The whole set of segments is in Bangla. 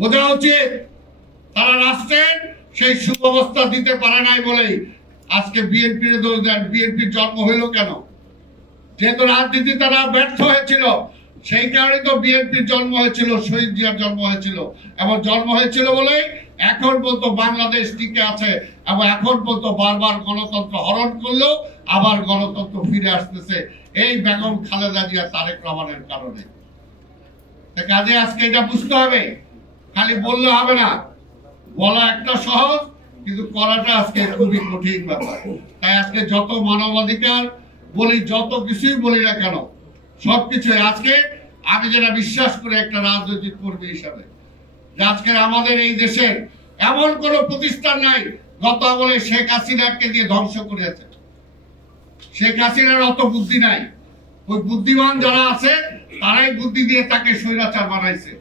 বোঝা উচিত তারা রাষ্ট্রের সেই সুব্যবস্থা দিতে পারে নাই বলেই আজকে বিএনপির দোষ দেন। বিএনপির জন্ম হইল কেন? যেহেতু রাজনীতি তারা ব্যর্থ হয়েছিল, সেই কারণে তো বিএনপির জন্ম হয়েছিল, শহীদ জিয়ার জন্ম হয়েছিল। এবং জন্ম হয়েছিল বলে এখন পর্যন্ত বাংলাদেশ টিকে আছে এবং এখন পর্যন্ত বারবার গণতন্ত্র হরণ করলেও আবার গণতন্ত্র ফিরে আসতেছে এই বেগম খালেদা জিয়া তারেক রহমানের কারণে। কাজে আজকে এটা বুঝতে হবে, খালি বললে হবে না। বলা একটা সহজ, কিন্তু করাটা আজকে খুবই কঠিন ব্যাপার। তাই আজকে যত মানবাধিকার বলি, যত কিছুই বলি না কেন, সবকিছু আজকে আমি যেটা বিশ্বাস করি একটা রাজনৈতিক কর্মী হিসাবে, যে আজকের আমাদের এই দেশের এমন কোন প্রতিষ্ঠান নাই গত আমলে শেখ হাসিনাকে দিয়ে ধ্বংস করেছে। শেখ হাসিনার অত বুদ্ধি নাই, ওই বুদ্ধিমান যারা আছে তারাই বুদ্ধি দিয়ে তাকে স্বৈরাচার বানাইছে,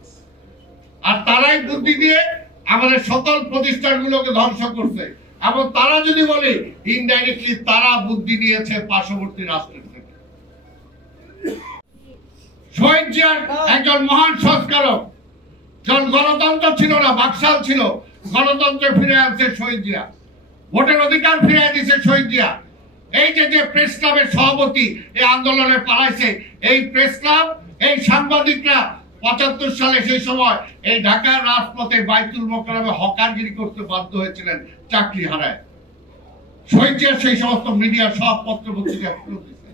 আর তারাই বুদ্ধি দিয়ে আমাদের সকল প্রতিষ্ঠানগুলোকে ধ্বংস করছে। এবং তারা যদি বলে ইনডাইরেক্টলি তারা বুদ্ধি নিয়েছে পার্শ্ববর্তী রাষ্ট্রের থেকে। শহীদ জিয়ার একজন মহান সংস্কারক, যখন গণতন্ত্র ছিল না, বাকশাল ছিল, গণতন্ত্রে ফিরে আসছে শহীদ জিয়া, ভোটের অধিকার ফিরে দিয়েছে শহীদ জিয়া। এই যে প্রেস ক্লাবের সভাপতি এই আন্দোলনে পালাইছে, এই প্রেস ক্লাব, এই সাংবাদিকরা ৭৫ সালে সেই সময় এই ঢাকার রাজপথে বাইতুল মোকাররমে হকারগিরি করতে বাধ্য হয়েছিলেন চাকরি হারায়। শহীদ জিয়া সেই সমস্ত মিডিয়া সব পত্র পত্রিকা দিচ্ছে।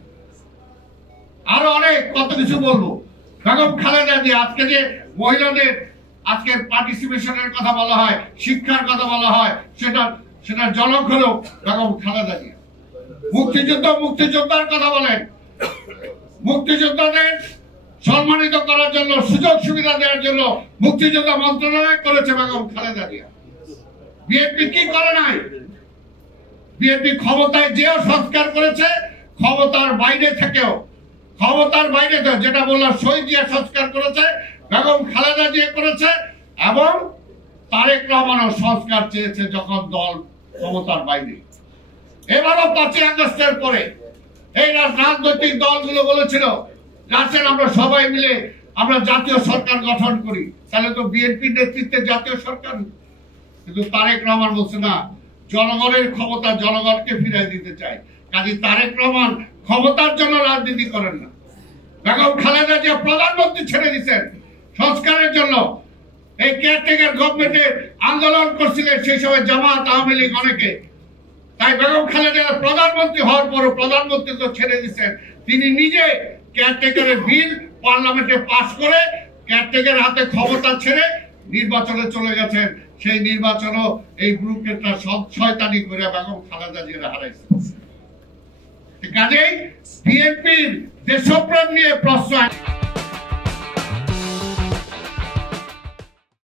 আরো অনেক কত কিছু বলবো। বেগম খালেদা জিয়া আজকে যে মহিলাদের আজকে পার্টিসিপেশনের কথা বলা হয়, শিক্ষার কথা বলা হয়, সেটা জনক হলো বেগম খালেদা জিয়া। মুক্তিযোদ্ধার কথা বলেন, মুক্তিযোদ্ধাদের সম্মানিত করার জন্য, সুযোগ সুবিধা দেওয়ার জন্য মুক্তিযোদ্ধা মন্ত্রণালয় করেছে বেগম খালেদা জিয়া। বিএনপি কি করে নাই? বিএনপি ক্ষমতায় যেও সংস্কার করেছে, ক্ষমতার বাইরে থেকেও, যেটা বললাম শহীদ জিয়া সংস্কার করেছে, বেগম খালেদা জিয়া করেছে, এবং তারেক রহমানও সংস্কার চেয়েছে যখন দল ক্ষমতার বাইরে। এবারও ৫ই আগস্টের পরে এই রাজনৈতিক দলগুলো বলেছিল আসেন আমরা সবাই মিলে আমরা জাতীয় সরকার গঠন করি, তাহলে তো বিএনপির নেতৃত্বে জাতীয় সরকার। কিন্তু তারেক রহমান বলছে না, জনগণের ক্ষমতা জনগণকে ফিরাই দিতে চায়। কাজে তারেক রহমান ক্ষমতার জন্য রাজনীতি করেন না। বেগম খালেদা জিয়া প্রধানমন্ত্রী ছেড়ে দিচ্ছেন সংস্কারের জন্য। এই কেয়ারটেকার গভর্নমেন্টের আন্দোলন করছিলেন সেই সময় জামাত, আওয়ামী লীগ, অনেকে। তাই বেগম খালেদা প্রধানমন্ত্রী হওয়ার পরও প্রধানমন্ত্রী তো ছেড়ে দিচ্ছেন, তিনি নিজে কেয়ারটেকারের বিল পার্লামেন্টে পাস করে কেয়ারটেকার হাতে ক্ষমতা ছেড়ে নির্বাচনে চলে গেছেন। সেই নির্বাচনও এই গ্রুপের সব শয়তানি করে বেগম খালেদা জিয়া হারাইছে। কাজেই বিএনপির দেশপ্রেম নিয়ে প্রশ্ন